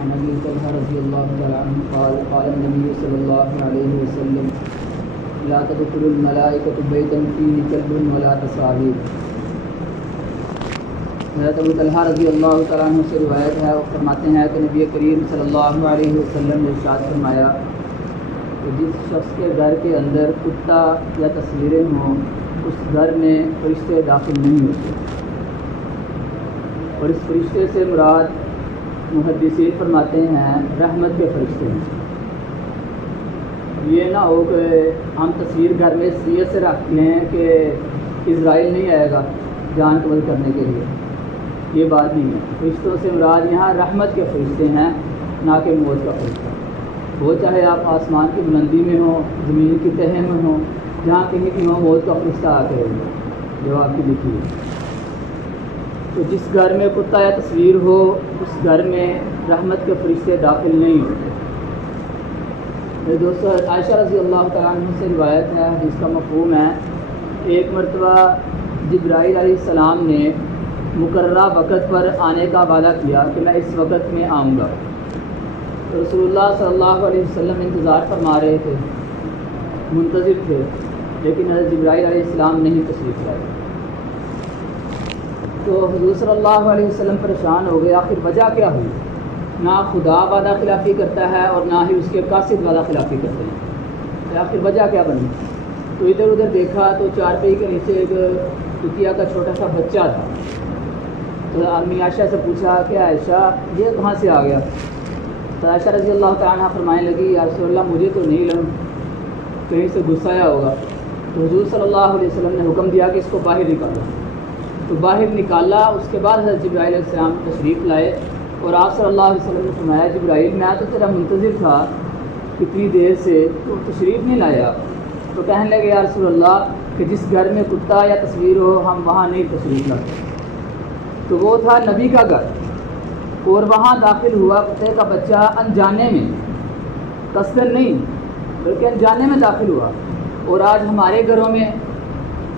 عن ابي طلحة رضي الله تعالى عنه قال قال النبي صلى الله عليه وسلم لا تدخل الملائكة بيتا فيه كلب ولا تصاویر۔ حضرت ابو طلحہ رضی اللہ تعالیٰ عنہ سے روایت ہے، وہ فرماتے ہیں کہ نبی کریم صلی اللہ علیہ وسلم نے ارشاد فرمایا کہ جس شخص کے گھر کے اندر کتا یا تصویریں ہوں اس گھر میں فرشتے داخل نہیں ہوتے، اور اس فرشتے سے مراد محدثین فرماتے ہیں رحمت کے فرشتے ہیں۔ یہ نہ ہو کہ ہم تصویر گھر میں اس نیت سے رکھتے ہیں کہ اسرائیل نہیں آئے گا جان قبض کرنے کے لیے، یہ بات نہیں ہے۔ فرشتوں سے مراد یہاں رحمت کے فرشتے ہیں، نہ کہ موت کا فرشتہ۔ وہ چاہے آپ آسمان کی بلندی میں ہوں، زمین کی تہہ میں ہوں، جہاں کہیں بھی ہوں، موت کا فرشتہ آ کے رہے جو آپ کی لکھی ہے۔ تو جس گھر میں کتا یا تصویر ہو اس گھر میں رحمت کے فرشتے داخل نہیں ہوتے۔ میرے دوستو، عائشہ رضی اللہ تعالیٰ عنہ سے روایت ہے، جس کا مفہوم ہے ایک مرتبہ جبرائیل علیہ السلام نے مقررہ وقت پر آنے کا وعدہ کیا کہ میں اس وقت میں آؤں گا، تو رسول اللہ صلی اللہ علیہ وسلم انتظار فرما رہے تھے، منتظر تھے، لیکن حضرت جبرائیل علیہ السلام نہیں تشریف لائے۔ تو حضور صلی اللہ علیہ وسلم پریشان ہو گئے، آخر وجہ کیا ہوئی؟ نہ خدا وعدہ خلافی کرتا ہے اور نہ ہی اس کے قاصد وعدہ خلافی کرتے ہیں، تو آخر وجہ کیا بنی؟ تو ادھر ادھر دیکھا تو چارپائی کے نیچے ایک کتیا کا چھوٹا سا بچہ تھا۔ تو امی عائشہ سے پوچھا کہ عائشہ یہ کہاں سے آ گیا؟ تو عائشہ رضی اللہ تعالیٰ عنہ فرمانے لگی یا رسول اللہ مجھے تو نہیں علم، کہیں سے غصہ آیا ہوگا۔ تو حضور صلی اللہ علیہ وسلم نے حکم دیا کہ اس کو باہر نکالو، تو باہر نکالا۔ اس کے بعد حضرت جبرائیل علیہ السلام تشریف لائے اور آپ صلی اللہ علیہ وسلم نے فرمایا جبرائیل میں تو تیرا منتظر تھا کتنی دیر سے، تو تشریف نہیں لایا۔ تو کہنے لگے یا رسول اللہ کہ جس گھر میں کتا یا تصویر ہو ہم وہاں نہیں تشریف لاتے۔ تو وہ تھا نبی کا گھر، اور وہاں داخل ہوا کتے کا بچہ انجانے میں، قصدن نہیں بلکہ انجانے میں داخل ہوا۔ اور آج ہمارے گھروں میں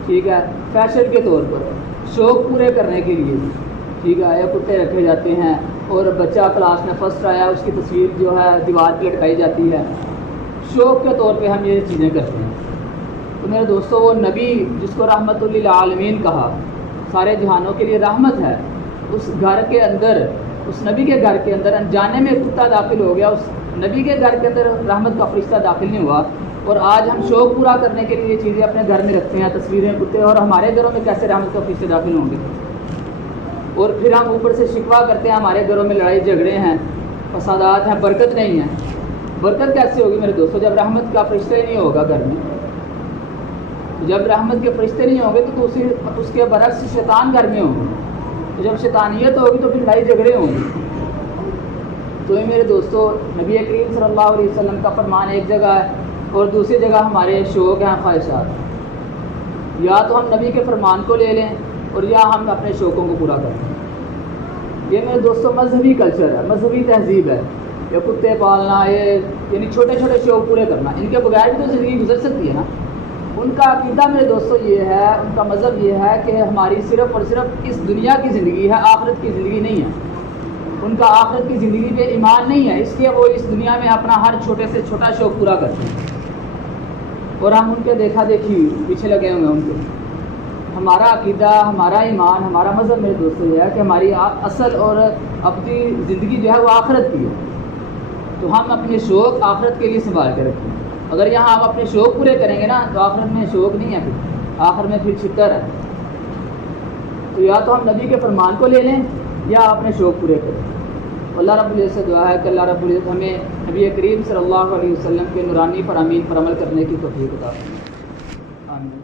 ٹھیک ہے فیشن کے طور پر شوق پورے کرنے کے لیے ٹھیک ہے یہ کتے رکھے جاتے ہیں، اور بچہ کلاس میں فرسٹ آیا اس کی تصویر جو ہے دیوار پہ لٹکائی جاتی ہے، شوق کے طور پہ ہم یہ چیزیں کرتے ہیں۔ تو میرے دوستو، وہ نبی جس کو رحمت للعالمین کہا، سارے جہانوں کے لیے رحمت ہے، اس گھر کے اندر، اس نبی کے گھر کے اندر انجانے میں کتا داخل ہو گیا، اس نبی کے گھر کے اندر رحمت کا فرشتہ داخل نہیں ہوا۔ اور آج ہم شوق پورا کرنے کے لیے یہ چیزیں اپنے گھر میں رکھتے ہیں، تصویریں کتے، اور ہمارے گھروں میں کیسے رحمت کا فرشتے داخل ہوں گے؟ اور پھر ہم اوپر سے شکوہ کرتے ہیں ہمارے گھروں میں لڑائی جھگڑے ہیں، فسادات ہیں، برکت نہیں ہے۔ برکت کیسے ہوگی میرے دوستو جب رحمت کا فرشتہ ہی نہیں ہوگا گھر میں؟ جب رحمت کے فرشتے نہیں ہوں گے تو اس کے برعکس شیطان گھر میں ہوں گے، جب شیطانیت ہوگی تو پھر لڑائی جھگڑے ہوں گے۔ تو یہ میرے دوستو نبی کریم صلی اللہ علیہ وسلم کا فرمان ایک جگہ ہے اور دوسری جگہ ہمارے شوق ہیں، خواہشات۔ یا تو ہم نبی کے فرمان کو لے لیں اور یا ہم اپنے شوقوں کو پورا کریں۔ یہ میرے دوستو مذہبی کلچر ہے، مذہبی تہذیب ہے، یہ کتے پالنا، یہ یعنی چھوٹے چھوٹے شوق پورے کرنا، ان کے بغیر بھی تو زندگی گزر سکتی ہے نا۔ ان کا عقیدہ میرے دوستو یہ ہے، ان کا مذہب یہ ہے کہ ہماری صرف اور صرف اس دنیا کی زندگی ہے، آخرت کی زندگی نہیں ہے۔ ان کا آخرت کی زندگی پہ ایمان نہیں ہے، اس لیے وہ اس دنیا میں اپنا ہر چھوٹے سے چھوٹا شوق پورا کرتے ہیں، اور ہم ان کے دیکھا دیکھی پیچھے لگے ہوئے ہیں ان کے۔ ہمارا عقیدہ، ہمارا ایمان، ہمارا مذہب میرے دوستو یہ ہے کہ ہماری اصل اور اپنی زندگی جو ہے وہ آخرت کی ہے، تو ہم اپنے شوق آخرت کے لیے سنبھال کے رکھیں۔ اگر یہاں ہم اپنے شوق پورے کریں گے نا تو آخرت میں شوق نہیں ہے، پھر آخر میں پھر چھتر ہے۔ تو یا تو ہم نبی کے فرمان کو لے لیں یا اپنے شوق پورے کریں۔ اللہ رب العزت سے دعا ہے کہ اللہ رب العزت ہمیں نبی کریم صلی اللہ علیہ وسلم کے نورانی فرامین پر عمل کرنے کی توفیق عطا فرمائے۔ آمین۔